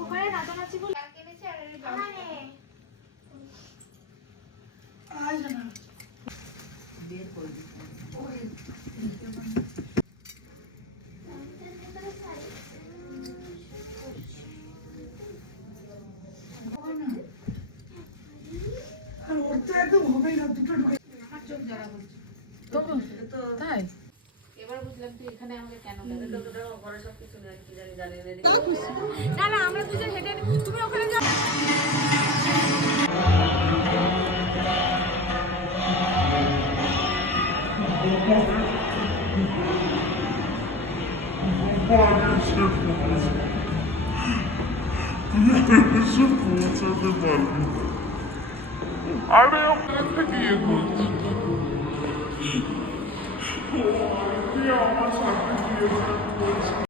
ওখানে নাচানাচি বলে বের করে দিতে আর ওর তো একদম হবে না, দুটো ঢুকে আমার চোখ জ্বালা করছে তো তাই। এবার বুঝলাম তুই এখানে আমাকে কেন লাগে তো তোরা ঘরে সব কিছু কি জানি জানি না না আমরা দুজন হেঁটে তুমি ওখানে যাও পৌঁছাতে পারবি আরে আপনাকে গিয়ে করছি আমার সাথে গিয়ে